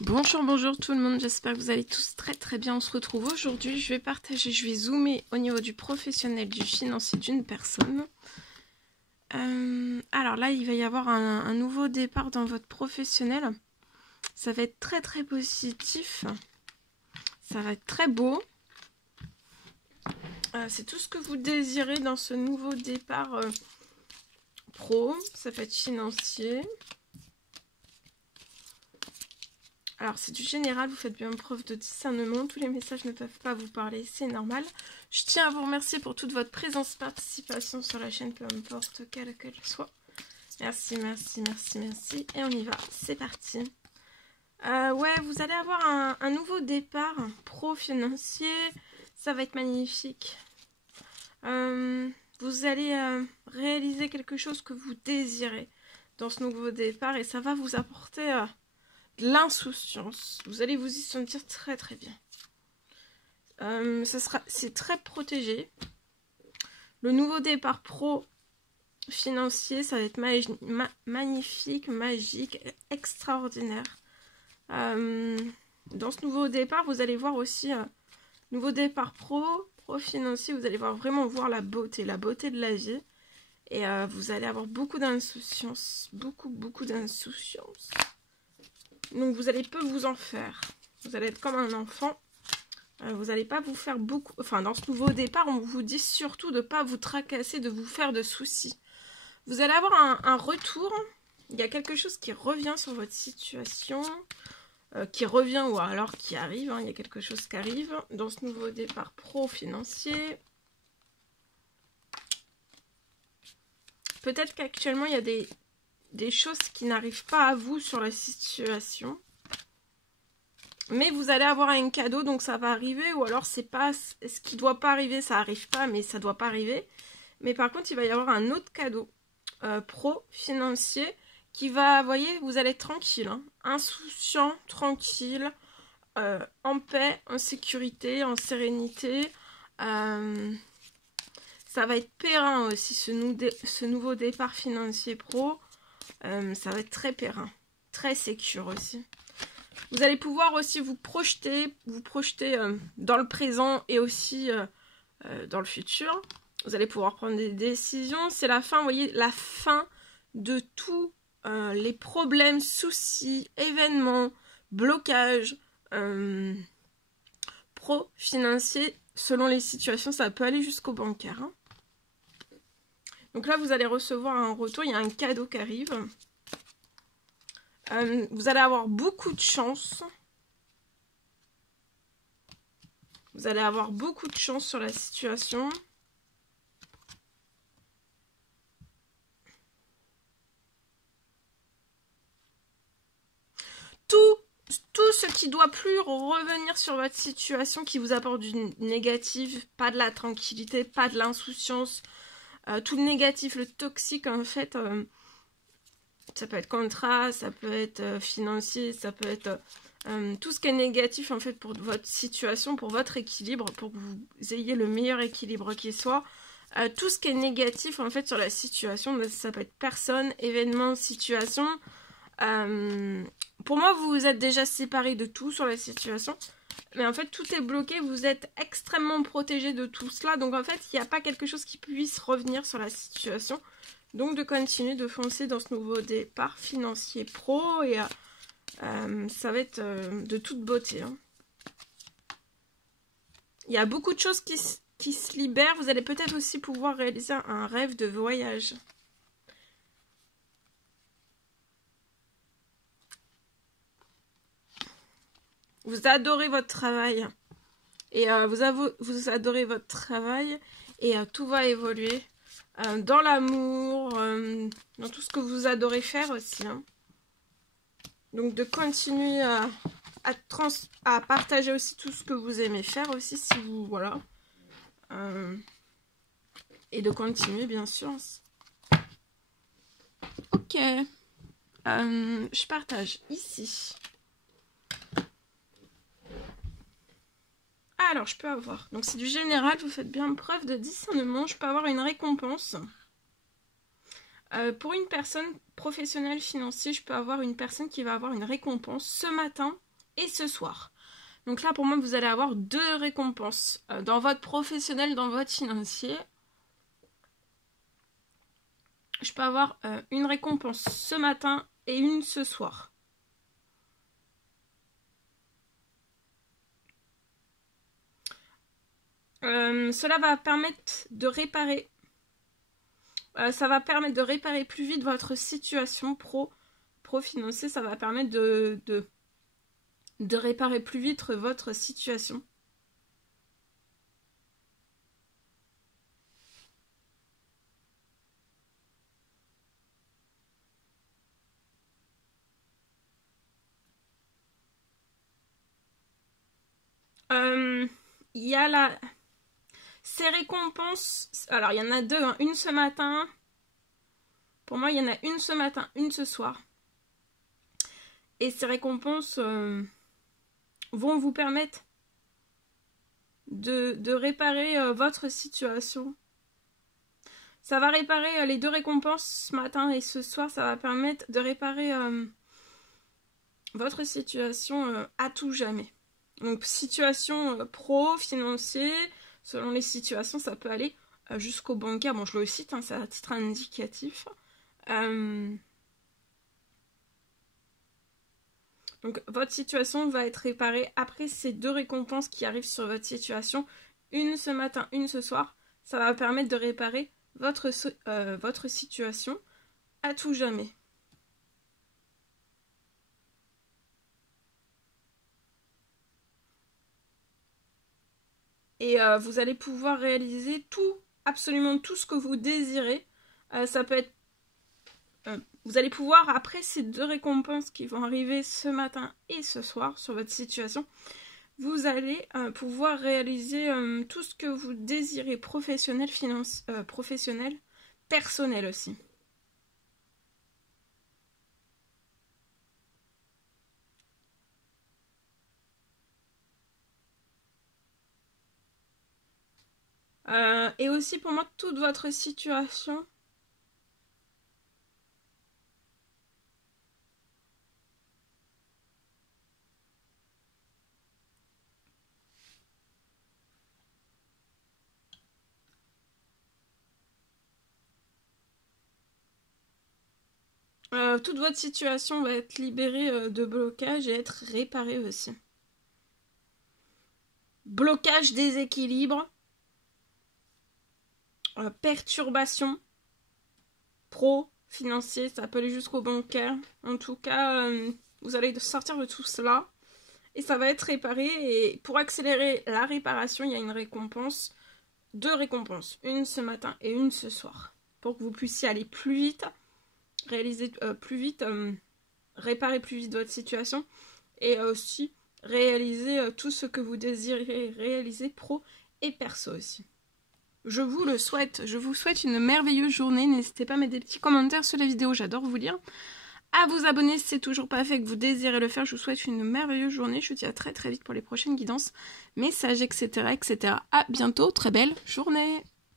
Bonjour, bonjour tout le monde, j'espère que vous allez tous très bien. On se retrouve aujourd'hui, je vais zoomer au niveau du professionnel, du financier d'une personne. Alors là, il va y avoir un nouveau départ dans votre professionnel. Ça va être très positif, ça va être très beau. C'est tout ce que vous désirez dans ce nouveau départ pro, ça peut être financier. Alors, c'est du général, vous faites bien preuve de discernement. Tous les messages ne peuvent pas vous parler, c'est normal. Je tiens à vous remercier pour toute votre présence, participation sur la chaîne, peu importe quelle qu'elle soit. Merci. Et on y va, c'est parti. Ouais, vous allez avoir un nouveau départ pro-financier. Ça va être magnifique. Vous allez réaliser quelque chose que vous désirez dans ce nouveau départ. Et ça va vous apporter... l'insouciance, vous allez vous y sentir très bien. C'est très protégé. Le nouveau départ pro financier, ça va être magnifique, magique, extraordinaire. Dans ce nouveau départ, vous allez voir aussi nouveau départ pro financier, vous allez vraiment voir la beauté de la vie. Et vous allez avoir beaucoup d'insouciance, beaucoup d'insouciance. Donc vous allez peu vous en faire. Vous allez être comme un enfant. Vous n'allez pas vous faire beaucoup... Enfin, dans ce nouveau départ, on vous dit surtout de ne pas vous tracasser, de vous faire de soucis. Vous allez avoir un retour. Il y a quelque chose qui revient sur votre situation. Qui revient ou alors qui arrive. Hein, il y a quelque chose qui arrive dans ce nouveau départ pro-financier. Peut-être qu'actuellement, il y a des choses qui n'arrivent pas à vous sur la situation. Mais vous allez avoir un cadeau, donc ça va arriver. Ou alors c'est pas ce qui doit pas arriver, ça arrive pas, mais ça doit pas arriver. Mais par contre, il va y avoir un autre cadeau pro-financier qui va, vous voyez, vous allez être tranquille. Hein, insouciant, tranquille, en paix, en sécurité, en sérénité. Ça va être périn aussi, ce nouveau départ financier pro. Ça va être très périn, très sécure aussi. Vous allez pouvoir aussi vous projeter dans le présent et aussi dans le futur. Vous allez pouvoir prendre des décisions. C'est la fin, vous voyez, la fin de tous les problèmes, soucis, événements, blocages pro-financiers. Selon les situations, ça peut aller jusqu'au bancaire. Hein. Donc là, vous allez recevoir un retour. Il y a un cadeau qui arrive. Vous allez avoir beaucoup de chance. Vous allez avoir beaucoup de chance sur la situation. Tout ce qui doit plus revenir sur votre situation, qui vous apporte du négatif, pas de la tranquillité, pas de l'insouciance, tout le négatif, le toxique en fait, ça peut être contrat, ça peut être financier, ça peut être tout ce qui est négatif en fait pour votre situation, pour votre équilibre, pour que vous ayez le meilleur équilibre qui soit. Tout ce qui est négatif en fait sur la situation, ça peut être personne, événement, situation. Pour moi, vous vous êtes déjà séparés de tout sur la situation. Mais en fait, tout est bloqué. Vous êtes extrêmement protégé de tout cela. Donc en fait, il n'y a pas quelque chose qui puisse revenir sur la situation. Donc de continuer de foncer dans ce nouveau départ financier pro. Et ça va être de toute beauté. Hein. Il y a beaucoup de choses qui se libèrent. Vous allez peut-être aussi pouvoir réaliser un rêve de voyage. Vous adorez votre travail. Et vous adorez votre travail. Et tout va évoluer. Dans l'amour. Dans tout ce que vous adorez faire aussi. Hein. Donc de continuer à partager aussi tout ce que vous aimez faire aussi. Si vous... Voilà. Et de continuer bien sûr. Ok. Je partage ici. Alors, je peux avoir... Donc, c'est du général, vous faites bien preuve de discernement. Je peux avoir une récompense. Pour une personne professionnelle financière, je peux avoir une personne qui va avoir une récompense ce matin et ce soir. Donc là, pour moi, vous allez avoir 2 récompenses dans votre professionnel, dans votre financier. Je peux avoir une récompense ce matin et une ce soir. Cela va permettre de réparer. Ça va permettre de réparer plus vite votre situation pro-financier. Ça va permettre de réparer plus vite votre situation. Il y a ces récompenses. Alors, il y en a 2. Hein. Une ce matin. Pour moi, il y en a une ce matin, une ce soir. Et ces récompenses vont vous permettre de réparer votre situation. Ça va réparer les 2 récompenses ce matin et ce soir. Ça va permettre de réparer votre situation à tout jamais. Donc, situation pro, financier, selon les situations, ça peut aller jusqu'au bancaire. Bon, je le cite, hein, c'est à titre indicatif. Donc, votre situation va être réparée après ces 2 récompenses qui arrivent sur votre situation. Une ce matin, une ce soir. Ça va permettre de réparer votre situation à tout jamais. Et vous allez pouvoir réaliser tout, absolument tout ce que vous désirez. Ça peut être... vous allez pouvoir, après ces 2 récompenses qui vont arriver ce matin et ce soir sur votre situation, vous allez pouvoir réaliser tout ce que vous désirez, professionnel, professionnel, personnel aussi. Et aussi pour moi, toute votre situation... toute votre situation va être libérée de blocage et être réparée aussi. Blocage, déséquilibre, perturbation, financier, ça peut aller jusqu'au bancaire. En tout cas, vous allez sortir de tout cela et ça va être réparé. Et pour accélérer la réparation, il y a une récompense, 2 récompenses, une ce matin et une ce soir, pour que vous puissiez aller plus vite, réaliser plus vite, réparer plus vite votre situation et aussi réaliser tout ce que vous désirez réaliser pro et perso aussi. Je vous le souhaite, je vous souhaite une merveilleuse journée. N'hésitez pas à mettre des petits commentaires sur la vidéo, j'adore vous lire. À vous abonner si c'est toujours pas fait, que vous désirez le faire. Je vous souhaite une merveilleuse journée. Je vous dis à très très vite pour les prochaines guidances, messages, etc. etc. À bientôt, très belle journée.